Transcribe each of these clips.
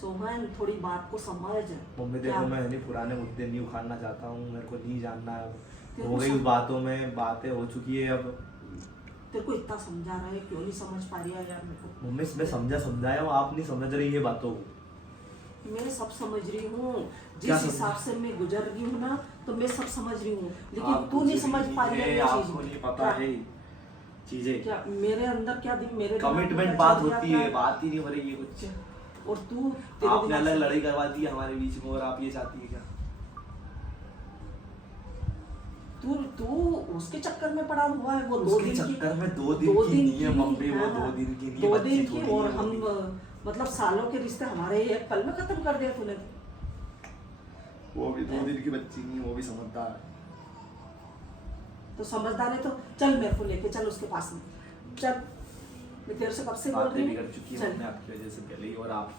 सोहन थोड़ी बात को समझ। मम्मी क्या? देखो मैं नहीं पुराने मुद्दे नहीं उखाड़ना चाहता हूँ, मेरे को नहीं जानना है। तेरे हो को गई उस बातों में, बातें हो चुकी है अब। तेरे को इतना समझा रहा है, क्यों नहीं समझ पा रही है यार मेरे को? मम्मी मैं समझाया हूँ, आप नहीं समझ रही है बातों को। मैं सब समझ रही हूँ, क्या जिस समझ? हिसाब से मैं गुजर रही हूँ ना, तो मैं सब समझ रही हूँ, लेकिन आप तू नहीं समझ पा रही है ये आपको नहीं चीज़। पता है चीजें। क्या मेरे अंदर क्या मेरे दिमाग में कमिटमेंट क्या बात चल रहा होती था? है, बात ही नहीं हो रही है कुछ। और तू तेरे आपने दिमाग अलग से- लड़ाई करवा दी है हमारे बीच में, और आप ये चाहती है क्या? तू तू उसके चक्कर में पड़ा हुआ है। वो 2 उसके दिन की चक्कर में 2 दिन की नहीं है मम्मी, वो 2 दिन की नहीं है, 2 बच्ची दिन की। थोड़ी और है हम मम्मी। मतलब सालों के रिश्ते हमारे एक पल में खत्म कर दिया तूने। वो भी 2 दिन की बच्ची नहीं, वो भी समझदार है। तो समझदार है तो चल मेरे को लेके चल उसके पास में चल। मैं तेरे से कब से बोल बातें रही हूँ। बिगड़ चुकी है चल। मम्मी आपकी वजह से पहले ही, और आप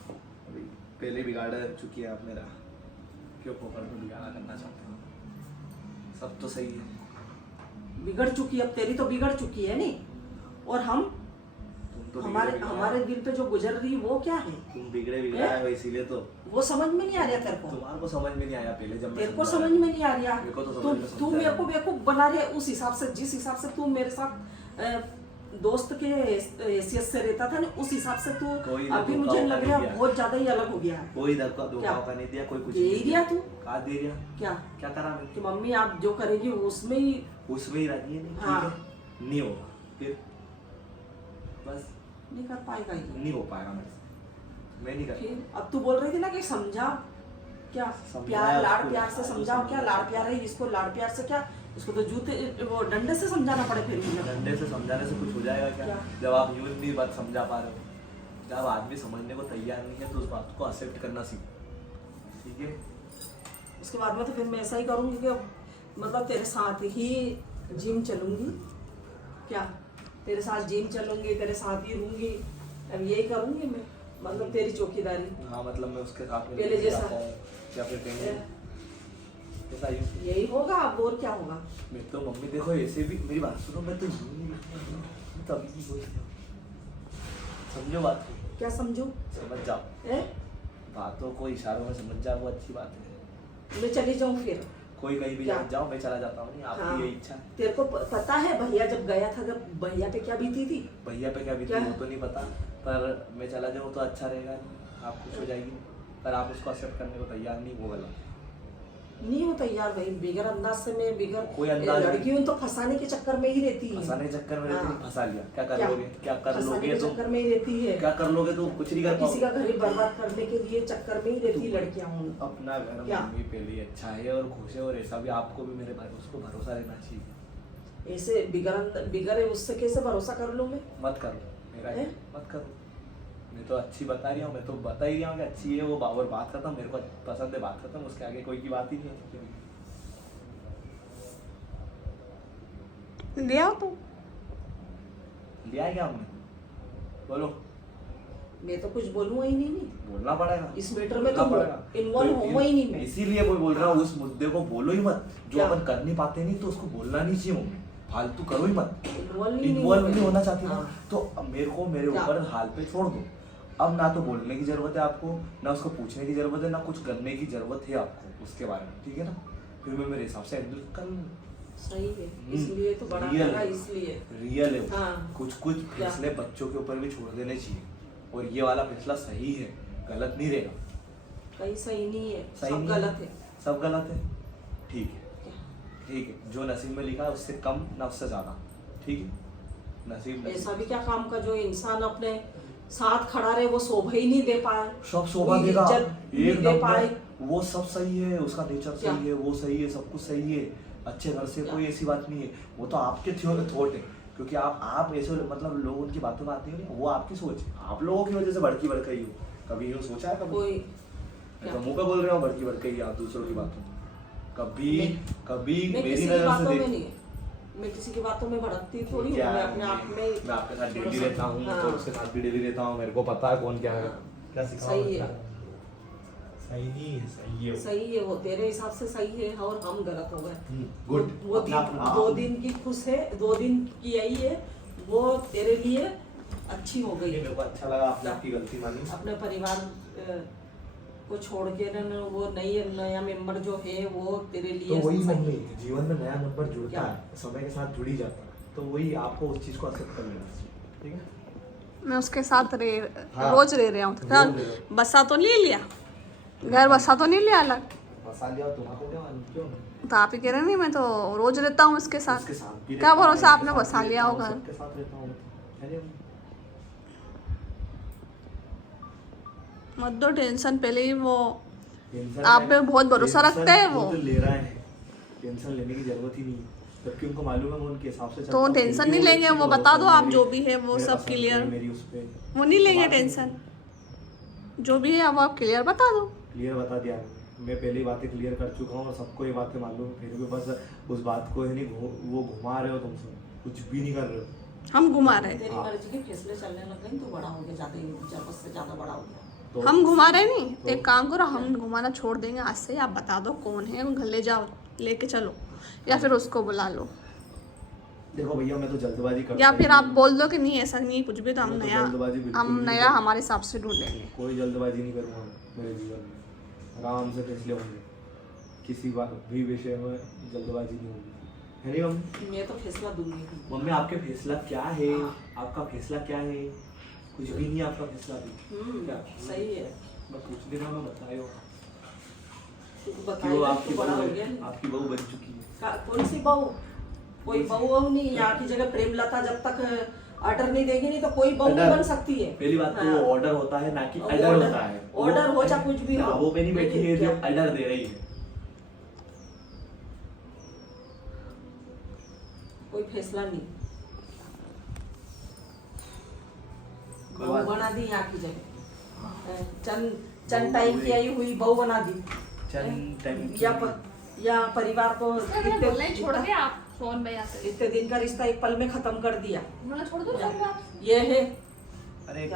अभी पहले बिगाड़ चुकी है आप मेरा। क्यों पोपट को बिगाड़ा करना चाहते हो? सब तो सही है। बिगड़ चुकी है, अब तेरी तो बिगड़ चुकी है नहीं। और हम तुम तो हमारे बिगड़े हमारे दिल पे जो गुजर रही है वो क्या है? तुम बिगड़े आए हो, इसीलिए तो वो समझ में नहीं आ रहा तेरे को। तुम्हारे को समझ में नहीं आया पहले जब मैं तेरे को समझा समझ रहा में नहीं आ रहा। मेरे को तो समझ तू में तू समझा मेरे को रहा। बेवकूफ बना रही है उस हिसाब से, जिस हिसाब से तू मेरे साथ दोस्त के हैसियत से रहता था ना, उस हिसाब से तू कोई अभी धोखा मुझे वोखा लग नहीं रहा है दिया। बहुत ज्यादा ही अलग हो गया है। कोई धक्का क्या? धोखा नहीं दिया, कोई कुछ दे ही दिया तू। कहा दे दिया? क्या क्या करा मैंने? कि मम्मी आप जो करेगी उसमें ही उसमें ही रहती है, नहीं हाँ। ठीक है, नहीं होगा फिर बस नहीं कर पाएगा ये। नहीं हो पाएगा मेरे से, मैं नहीं कर। फिर अब तू बोल रही थी ना कि समझा क्या, समझाया प्यार लाड़ उसको, प्यार से उसको समझाओ। क्या समझाया। लाड़ प्यार है इसको? लाड़ प्यार से क्या, इसको तो जूते वो डंडे से समझाना पड़े फिर मुझे। डंडे से समझाने से कुछ हो जाएगा क्या? क्या? जब आप यूं नहीं बात समझा पा रहे हो, जब आदमी समझने को तैयार नहीं है तो उस बात को एक्सेप्ट करना सीखो, ठीक है? उसके बाद में तो फिर मैं ऐसा ही करूँगी कि मतलब तेरे साथ ही जिम चलूँगी। क्या तेरे साथ जिम चलूँगी, तेरे साथ ही रहूँगी, अब यही करूँगी मैं, मतलब तेरी चौकीदारी। हाँ मतलब मैं उसके साथ में पहले नहीं जैसा। जाता हूँ, या फिर कहीं ऐसा यूं। यही होगा अब, और क्या होगा? मैं तो मम्मी देखो ऐसे भी मेरी बात सुनो, मैं तो यूं नहीं मैं तो अभी भी बोल रही हूँ। समझो बात को, क्या समझूं? समझ जाओ ए? बातों को, इशारों में समझ जाओ, वो अच्छी बात है। मैं चली जाऊँ फिर? कोई कहीं भी क्या? जाओ, मैं चला जाता हूँ, नहीं आपकी हाँ। ये इच्छा है। तेरे को पता है भैया जब गया था, जब भैया पे क्या बीती थी? भैया पे क्या बीती क्या? वो तो नहीं पता, पर मैं चला जाऊँ तो अच्छा रहेगा, आप खुश हो जाएगी, पर आप उसको एक्सेप्ट करने को तैयार नहीं, वो गलत। नहीं हो तैयार भाई, बिगर अंदाज से मैं बिगर कोई अंदाज नहीं। लड़कियों तो फंसाने के चक्कर में ही रहती है। फंसाने के चक्कर में रहती है, हाँ। फंसा लिया, क्या कर क्या? लोगे? क्या कर फंसाने लोगे के तुम? चक्कर में ही रहती है। क्या कर लोगे तुम? कुछ नहीं कर किसी का पाओगे। घर ही बर्बाद करने के लिए चक्कर में ही रहती है लड़कियां। अपना घर क्या? मम्मी पहले ही अच्छा है और खुश है, और ऐसा भी आपको भी मेरे भाई उसको भरोसा रहना चाहिए। ऐसे बिगर उससे कैसे भरोसा कर लूं मैं? मत करो मेरा, हैं? मत करो। मैं तो अच्छी बता रही हूँ, मैं तो बता ही रहा हूँ कि अच्छी है वो, और बात खत्म, मेरे को पसंद है, बात खत्म, उसके आगे कोई की बात ही नहीं है। लिया तो लिया है क्या हमने? बोलो। मैं तो कुछ बोलूंगा ही नहीं। बोलना पड़ेगा इस मैटर में तो बोलना पड़ेगा। इन्वॉल्व तो होऊंगा ही नहीं मैं। इसीलिए कोई बोल रहा हूँ उस मुद्दे को बोलो ही मत, जो क्या? अपन कर नहीं पाते नहीं तो उसको बोलना नहीं चाहिए मम्मी, फालतू करो ही मत। इन्वॉल्व नहीं होना चाहती ना, हाँ। तो अब मेरे को मेरे क्या? ऊपर हाल पे छोड़ दो। अब ना तो बोलने की जरूरत है आपको, ना उसको पूछने की जरूरत है, ना कुछ करने की जरूरत है आपको उसके बारे में, ठीक है ना? फिर मैं मेरे हिसाब से हैंडल कर लूँगा। सही है, इसलिए तो बड़ा रियल लगा, है। इसलिए रियल है वो। हाँ। कुछ फैसले बच्चों के ऊपर भी छोड़ देने चाहिए, और ये वाला फैसला सही है, गलत नहीं रहेगा। कहीं सही नहीं है, सही सब नहीं गलत है। सब गलत है, ठीक है, ठीक है। जो नसीब में लिखा है उससे कम ना उससे ज्यादा, ठीक है? नसीब ऐसा भी क्या काम का जो इंसान अपने साथ खड़ा रहे वो शोभा ही नहीं दे पाए, सब शोभा कोई देगा, इज्जत नहीं एक दे पाए। नंबर, वो सब सही है, उसका नेचर क्या? सही है, वो सही है, सब कुछ सही है, अच्छे घर से, क्या? कोई ऐसी बात नहीं है। वो तो आपके थॉट है, क्योंकि आप ऐसे मतलब लोग उनकी बातों में आते हो, वो आपकी सोच है, आप लोगों की वजह से भड़की भड़काई हो। कभी यूँ सोचा है? कभी कोई मैं तो मुंह पे बोल रहा हूँ भड़की भड़काई आप दूसरों की बातों में, कभी कभी मैं मेरी किसी की नजर बातों से में देख। नहीं, मैं किसी की बातों में भड़कती थोड़ी हूँ, क्या मैं है, अपने आप में मैं आपके साथ डेली रहता हूँ, हाँ। तो उसके साथ भी डेली रहता हूँ, मेरे को पता है कौन क्या है। क्या सिखाओ? सही है, सही नहीं है, सही है वो। सही है वो तेरे हिसाब से सही है, और हम गलत हो गए। गुड। वो दो दिन की खुश है, 2 दिन की यही है, वो तेरे लिए अच्छी हो गई। मेरे को अच्छा लगा, आपने आपकी गलती मानी। अपने परिवार को छोड़ के ना वो नया मेंबर जो है वो तेरे लिए तो वही सही मम्मी, है। जीवन में नया नंबर जुड़ता क्या? है, समय के साथ जुड़ ही जाता है, तो वही आपको उस चीज को एक्सेप्ट कर लेना चाहिए, ठीक है। मैं उसके साथ हाँ। रोज रह रहा हूँ रोज रह रहे हो। बसा तो नहीं लिया, घर बसा तो नहीं लिया अलग, बसा लिया तुम्हारा क्या क्यों तो आप ही कह रहे नहीं मैं तो रोज रहता हूँ उसके साथ। उसके साथ भी क्या रहता हूँ, भरोसा उनके आपने साथ बसा भी लिया रहता होगा। हूँ, सबके साथ रहता हूँ, है नहीं? मत दो टेंशन, पहले ही वो टेंशन आप है, पे बहुत भरोसा टेंशन रखते हैं वो। तो ले रहा है, टेंशन लेने की जरूरत ही नहीं है, जबकि उनको मालूम है मैं उनके हिसाब से चलता तो हूँ, फिर टेंशन भी नहीं वो लेंगे, इतनी वो भरोसा बता दो है आप मेरी- जो भी है वो मेरे सब पसंद पे, क्लियर, मेरी उस पे वो नहीं लेंगे बात नहीं टेंशन, जो भी है अब आप क्लियर बता दो। क्लियर बता दिया मैं पहले ही बातें क्लियर कर चुका हूँ और सबको ये बातें मालूम है, फिर भी बस उस बात को है नहीं वो घुमा रहे हो, तुम सब कुछ भी नहीं कर रहे हो। हम घुमा रहे तेरी हाँ। मर्जी के फैसले चलने लग गए तो बड़ा हो गया, ज्यादा जरूरत से ज्यादा बड़ा हो गया। तो हम घुमा रहे नहीं, तो- एक काम करो हम घुमाना छोड़ देंगे आज से, आप बता दो कौन है, हम घर ले जाओ लेके चलो, या फिर उसको बुला लो, देखो भैया मैं तो जल्दबाजी करता या ही फिर नहीं आप हूँ। बोल दो कि नहीं ऐसा नहीं कुछ भी, तो हम मैं तो नया जल्दबाजी बिल्कुल हम भी नहीं नया करूँगा। हमारे हिसाब से ढूंढेंगे। कोई जल्दबाजी नहीं करूँगा मेरे जीवन में, आराम से फैसले होंगे, किसी बात भी विषय में जल्दबाजी नहीं होगी, है नहीं मम्मी? मैं तो फैसला दूंगी। मम्मी आपके फैसला क्या है, आपका फैसला क्या है? कुछ भी नहीं आपका फैसला भी क्या सही है। बस पूछ लेना, मैं बताया तू कि बताएगा वो तो आपकी बड़ा बहू हो गया है, नहीं। आपकी बहू बन चुकी है। कौन सी बहू? कोई बहू वहू नहीं, यहाँ की जगह प्रेमलता जब तक ऑर्डर नहीं देगी नहीं तो कोई बहू नहीं Order। बन सकती है। पहली बात तो हाँ। वो ऑर्डर होता है ना कि ऑर्डर ऑर्डर होता है, ऑर्डर हो चाहे कुछ भी हो, वो पे नहीं बैठी है लेकिन जो क्या? ऑर्डर दे रही है। कोई फैसला नहीं, कोई बहू बात बना दी यहाँ की जगह, चंद टाइम की आई हुई बहू बना दी, चंद टाइम की- या परिवार को बोलना ही छोड़ दे आप फोन में आते, इतने दिन का रिश्ता एक पल में खत्म कर दिया। बोलना छोड़ दो सब आप। ये है अरे एक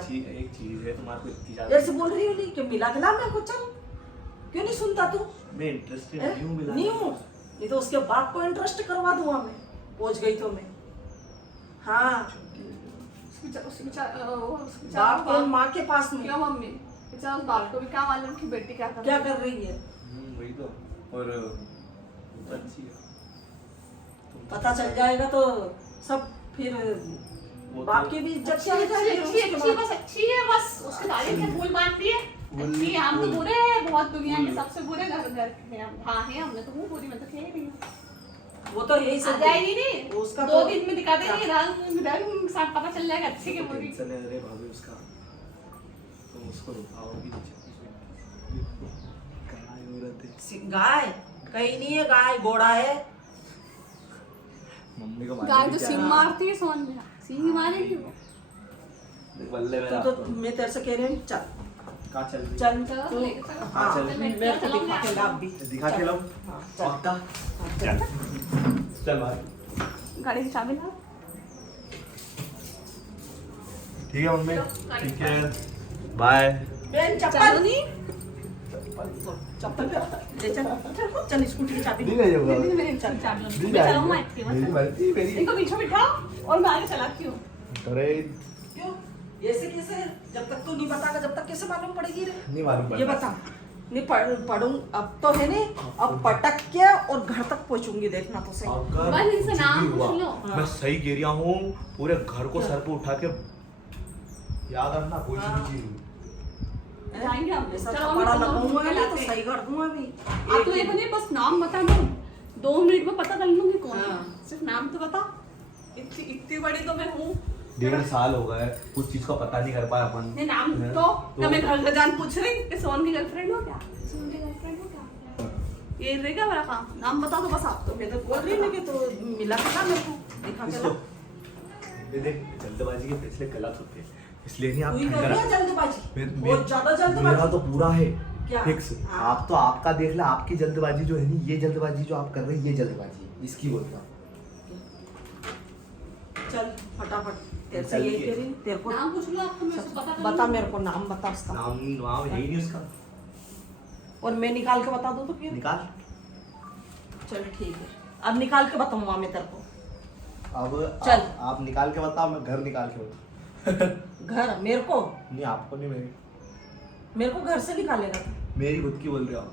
चीज है, तुम्हारे को इतनी ऐसे ज्यादा बोल रही हूँ नहीं कि मिला गला मेरे को, चल क्यों नहीं सुनता तू? मैं इंटरेस्टेड हैं? नहीं हूँ मिला नहीं हूँ, नहीं तो उसके बाप को इंटरेस्ट करवा दूंगा मैं, पहुंच गई तो मैं। हाँ, बाप के माँ के पास में क्या मम्मी बेचारा उस बाप को भी क्या मालूम कि बेटी क्या कर क्या कर रही है, वही तो, और वो तो अच्छी है। पता चल जाएगा तो सब फिर वो बाप तो- की भी इज्जत अच्छी चली अच्छी जाएगी अच्छी उसके अच्छी बाद। बस अच्छी है, बस उसकी तारीफ है, फूल बांटती है अच्छी है। हम तो बुरे हैं, बहुत दुनिया के सबसे बुरे घर घर के हैं हम। हाँ है, हमने तो मुंह पूरी, मैं तो कह रही हूँ वो तो यही आ सब जाएगी नहीं, उसका 2 तो- दिन में दिखा देंगे, रंग सब पता चल जाएगा अच्छी के तो बुरी। टेंशन है रे भाभी उसका, तुम उसको रुकाओगी नहीं, कहाँ जरूरत है? गाय कहीं नहीं है, गाय घोड़ा है। मम्मी को गाय तो क्या सिंग है? मारती है, सोन में सिंग मारेगी वो। बल्ले मेरा तो मैं तेरे से कह रही हूँ चल कहाँ चल रही है? चल चलो, तू- लेके चलो। हाँ, चल। मेरे को दिखा के ला अभी। दिखा के लाऊं? हाँ, चल। पक्का? हाँ, चल चल। चल भाई, गाड़ी की चाबी ला। ठीक है मम्मी, ठीक है, बाय। बहन चलो चप्पल नहीं चप्पल ले चल, चल स्कूटी की चाबी नहीं ले जाऊंगा। दीदी मेरी चाबी नहीं मैं चलाऊं, जाएगी। मैं एक्टिवा मेरी से। मर्जी, मेरी। इनको पीछे बिठाओ और मैं आगे चलाती हूँ। अरे क्यों ऐसे कैसे? जब तक तू नहीं बताएगा जब तक कैसे मालूम पड़ेगी रे? नहीं मालूम ये पड़ता। बता, नहीं पढ़ूं अब तो है नहीं, अब पटक के और घर तक पहुंचूंगी, देखना तो सही। अगर बस इनसे कुछ नाम भी पूछ हुआ, लो। मैं सही कह रहा हूँ, पूरे घर को क्या? सर पे उठा के याद रखना, कोई सी हाँ। भी चीज हुई। जाएंगे हम। ऐसा चलो, थप्पड़ा हम लगाऊंगा चलो, नहीं तो चलो। सही कर दूंगा अभी। आप तो ये बने बस नाम बता दो, 2 मिनट में पता कर लूंगी कौन है। हाँ। सिर्फ नाम तो बता, इतनी बड़ी तो मैं हूँ। 1.5 साल हो गए, कुछ चीज का पता नहीं कर पाया अपन। नहीं नाम हैं? तो क्या मैं घर घर जान पूछ रही कि सोन की गर्लफ्रेंड हो क्या, सोन की गर्लफ्रेंड हो क्या, ये रहेगा मेरा काम। नाम बता दो बस आप तो। मैं तो बोल रही हूँ कि तो मिला था मेरे को, दिखा के इसको ला। ये देख, जल्दबाजी के फैसले गलत होते हैं, इसलिए नहीं आप तू ही ठंडा कर रही है रखो। जल्दबाजी, मैं- बहुत ज्यादा मेरा जल्दबाजी। तो पूरा है क्या? फिक्स। हाँ। आप तो आपका देख ले, आपकी जल्दबाजी जो है नहीं, ये जल्दबाजी जो आप कर रहे हैं, ये जल्दबाजी है, इसकी बोल रहा हूँ। चल फटाफट, तेरे से चल यही के। कह रही हूँ, तेरे को नाम पूछ लो आपको, मैं उसको पता कर बता, लूंगी। मेरे को नाम बता उसका, नाम नाम है ही नहीं उसका, और मैं निकाल के बता दूँ तो फिर? निकाल। चल ठीक है, अब निकाल के बताऊंगा मैं तेरे को। अब चल। आप निकाल के बताओ, मैं घर निकाल के बताऊँ। घर मेरे को नहीं आपको नहीं, मेरे को घर से निकालेगा तू? मेरी खुद की बोल रहे हो।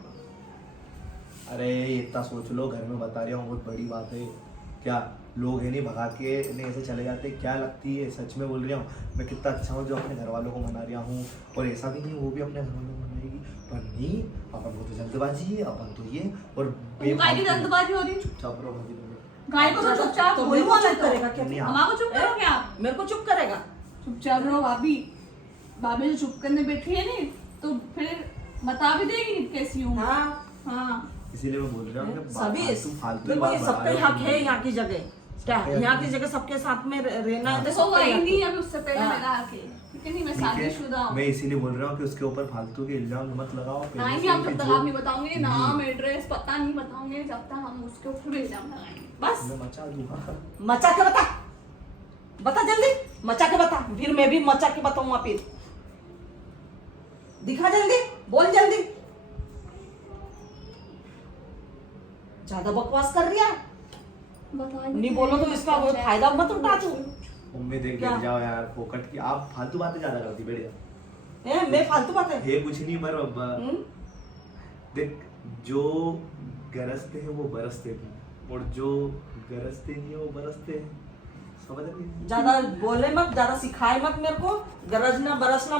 अरे इतना सोच लो, घर में बता रहा हूँ, बहुत बड़ी बात है। क्या लोग है नहीं भगा के नहीं ऐसे चले जाते, क्या लगती है? सच में बोल रहा हूँ, मैं कितना अच्छा हूँ जो अपने घर वालों को मना रहा हूँ। और ऐसा भी नहीं वो भी अपने घर वालों को मनाएगी, पर नहीं अपन को तो जल्दबाजी है, अपन तो ये और काय की जल्दबाजी हो रही है? चुपचाप रहो भाभी। गाय को तो चुपचाप तो बोल मेरे को बोल चुप करेगा क्या? नहीं, हमारा को चुप करो क्या आप? मेरे को चुप करेगा? चुपचाप रहो भाभी। भाभी जो चुप करने बैठी है नहीं तो फिर बता भी देगी कैसी हूँ। हाँ हाँ इसीलिए मैं बोल रहा हूँ कि सभी फालतू देखो बात ये बढ़ा सबके रहे हो। हक है यहाँ की जगह, क्या सबके हक यहाँ है। की जगह सबके साथ में रहना है तो तो वो सबके आई हक नहीं है। अभी उससे पहले हाँ। मेरा आके, ठीक है नहीं मैं ठीक है, शादीशुदा हूँ। मैं इसीलिए बोल रहा हूँ कि उसके ऊपर फालतू के इल्जाम मत लगाओ। पहले नहीं से आप कि जब तक जो- आप नहीं बताओगे नाम नहीं, एड्रेस पता नहीं बताओगे जब तक हम उसके ऊपर भी इल्जाम लगाएंगे बस। मैं मचा दूंगा। मचा के बता, बता जल्दी, मचा के बता, फिर मैं भी मचा के बताऊंगा। फिर दिखा जल्दी, बोल जल्दी। ज्यादा बकवास कर रही है, नहीं बोलो तो इसका वो फायदा मत उठा तू। मम्मी देख क्या? बैठ जाओ यार, फोकट की आप फालतू बातें ज्यादा करती, बैठ जाओ। मैं फालतू बातें है कुछ नहीं, पर हम्म? देख जो गरजते हैं वो बरसते हैं, और जो गरजते नहीं है वो बरसते हैं। समझ रही है? ज्यादा बोले मत, ज्यादा सिखाए मत मेरे को, गरजना बरसना